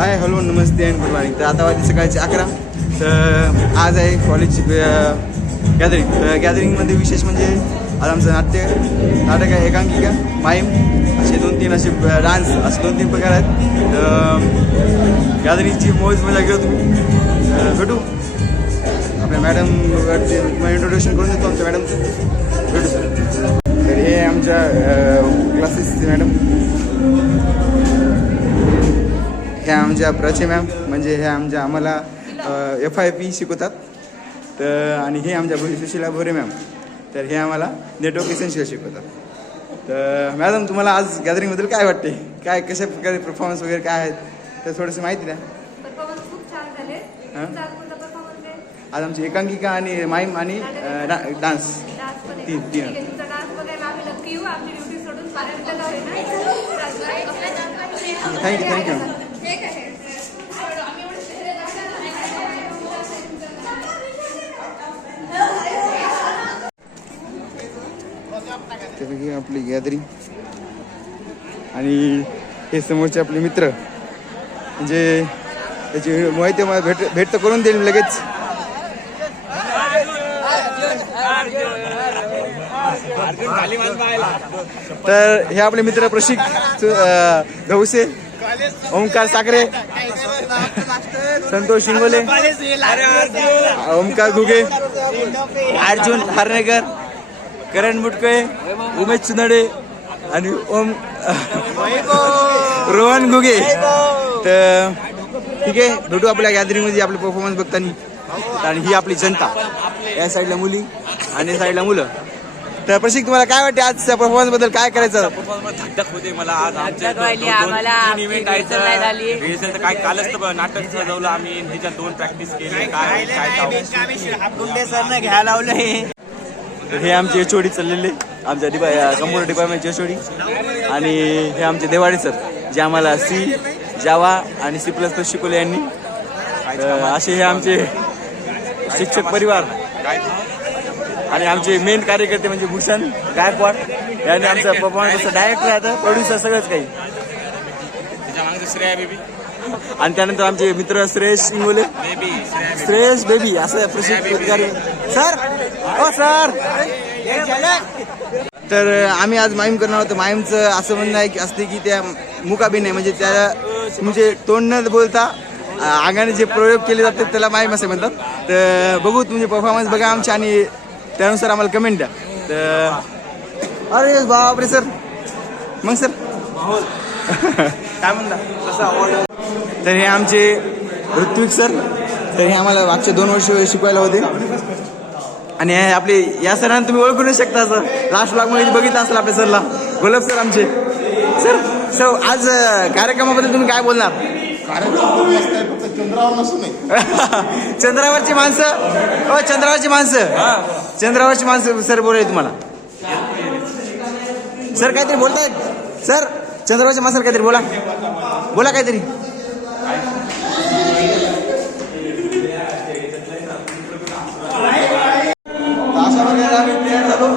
Hi hello Namaste and good morning. तर आता वाजले सकाळचे 11. तर आज आहे कॉलेज गॅदरिंग. गॅदरिंगमध्ये विशेष म्हणजे आज आमचं नाटक आहे एकांकिका माईम असे 2-3 असे डान्स असे 2-3 प्रकार आहेत. गॅदरिंगची मौज मजा घेऊ तुम्ही. भेटू आपल्या मॅडम इंट्रोडक्शन करून देतो आमच्या मॅडमचं. भेटू सर. तर हे आमच्या क्लासेसचे मॅडम, ह्या आमच्या प्राची मॅम म्हणजे ह्या आम्हाला FIP शिकवतात. तर आणि हे आमच्या सुशीला भोरे मॅम, तर हे आम्हाला नेटवर्क इसेन्शियल शिकवतात. तर मॅडम तुम्हाला आज गॅदरिंगबद्दल काय वाटते, काय कशा प्रकारे परफॉर्मन्स वगैरे काय आहेत तर थोडंसं माहिती द्या. परफॉर्मन्स खूप छान झाले. आज आमची एकांकिका आणि माईम आणि डान्स तीन थँक्यू. तर ही आपली गॅदरिंग आणि हे समोरचे आपले मित्र म्हणजे त्याची माहिती मला भेट तर करून देईल लगेच. तर हे आपले मित्र प्रशिक धवसे, ओमकार साखरे, संतोष शिंगोले, ओमकार घुगे, अर्जुन हरनेकर, करण मुटकळे, उमेश चुनडे आणि रोहन घुगे. तर ठीक आहे, भेटू आपल्या गॅदरिंगमध्ये आपले परफॉर्मन्स बघताना. आणि ही आपली जनता, या साईडला मुली आणि साईडला मुलं. तर प्रशिक तुम्हाला काय वाटते आजच्या परफॉर्मन्स बद्दल, काय करायचं? धकधक होते मला आज. आमच्या इव्हेंट आहे काय कालच तर नाटक सजवलं आम्ही, त्याच्यात 2 प्रॅक्टिस केली. काय घ्यायला लावलं. हे आमचे HOD चाललेले, आमच्या कम्प्युटर डिपार्टमेंटचे HOD. आणि हे आमचे देवाडे सर जे आम्हाला C, जावा आणि C++ शिकवले यांनी. असे हे आमचे शिक्षक परिवार आणि आमचे मेन कार्यकर्ते म्हणजे भूषण गायकवाड यांनी आमचा परफॉर्मन्स डायरेक्टर आहे, प्रोड्युसर सगळंच काही. आणि त्यानंतर आमचे मित्र श्रेयश इंगोले, श्रेयश बेबी असं प्रशिक्षण सर. हो सर. तर आम्ही आज माईम करणार होतो. माईमचं असं म्हणणं आहे की असते की त्या मुकाबी नाही म्हणजे त्याला म्हणजे तोंड न बोलता अंगाने जे प्रयोग केले जातात त्याला माईम असे म्हणतात. तर बघू तुमचे परफॉर्मन्स बघा आमचे आणि त्यानुसार आम्हाला कमेंट द्या. तर अरे बापरे सर, मग सर काय म्हणता कसं आवडलं? तर हे आमचे ऋत्विक सर, तर हे आम्हाला मागचे 2 वर्ष शिकवायला होते. आणि हे आपले या सरांना तुम्ही ओळखू नाही शकता. सर लास्ट ब्लॉगमध्ये बघितलं असेल आपल्या सरला, गुलाब सर आमचे. सर आज कार्यक्रमाबद्दल तुम्ही काय बोलणार? चंद्रावरची माणसं, चंद्रावरची माणसं सर बोलाय तुम्हाला. सर काहीतरी बोलतायत सर, चंद्रावरच्या माणसाला काहीतरी बोला काहीतरी. अशा प्रकारे आम्ही तयार झालो.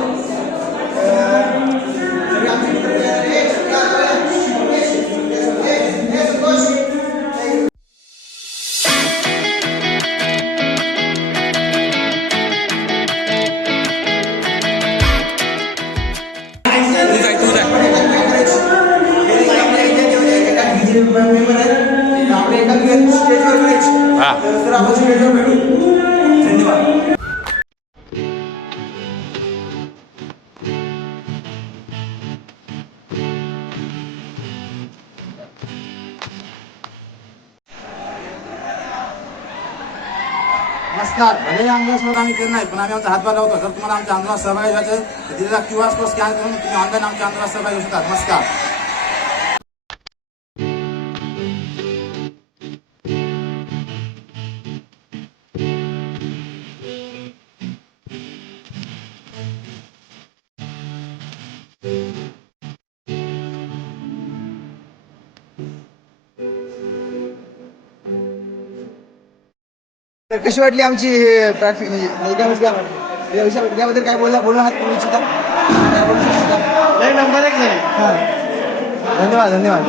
नमस्कार. भले अंगणात आम्ही करत नाही पण आम्ही आमचा हातभार लावतो. जर तुम्हाला आमच्या आंदोलनात सहभागी व्हायचं तर दिलेला QR कोड स्कॅन करून तुम्ही ऑनलाईन आमच्या आंदोलनात सहभागी होऊ शकता. नमस्कार. तर कशी वाटली आमची ट्रॅफिक म्हणजे त्याबद्दल काय बोलणार आहात तुम्ही इच्छिता? नंबर 1 झाली. धन्यवाद.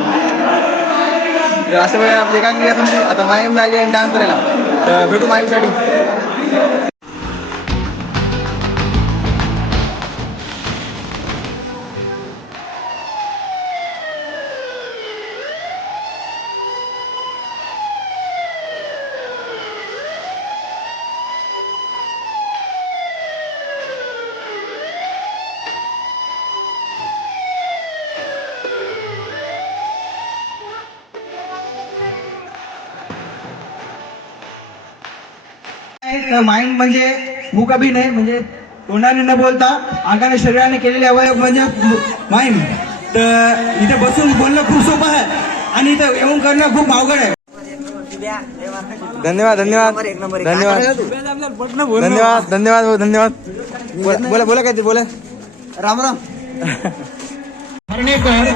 तर असं वेळ आपल्या एकांगी आपण आता माईम आली आणि डान्स करायला तर भेटू माईमसाठी. माइंड म्हणजे मुकाभिनय म्हणजे तोंडाने न बोलता अंगाने शरीराने केलेले अवयव म्हणजे माइंड. तर इथे बसून बोलणं खूप सोपं आहे आणि इथं येऊन करणं खूप अवघड आहे. धन्यवाद धन्यवाद धन्यवाद धन्यवाद धन्यवाद धन्यवाद. बोला बोला काय ते बोला. राम राम. हर्णेकर,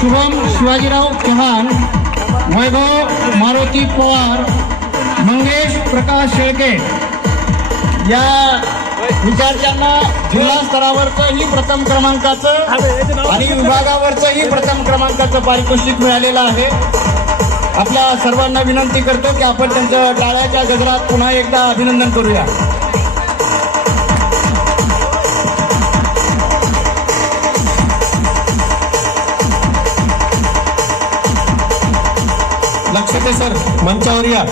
शुभम शिवाजीराव चव्हाण, वैभव मारुती पवार, मंगेश प्रकाश शेळके या विद्यार्थ्यांना जिल्हा स्तरावरचंही प्रथम क्रमांकाचं आणि विभागावरचंही प्रथम क्रमांकाचं पारितोषिक मिळालेलं आहे. आपल्या सर्वांना विनंती करतो की आपण त्यांच्या टाळ्याच्या गजरात पुन्हा एकदा अभिनंदन करूया. लक्ष दे सर, मंचावर या.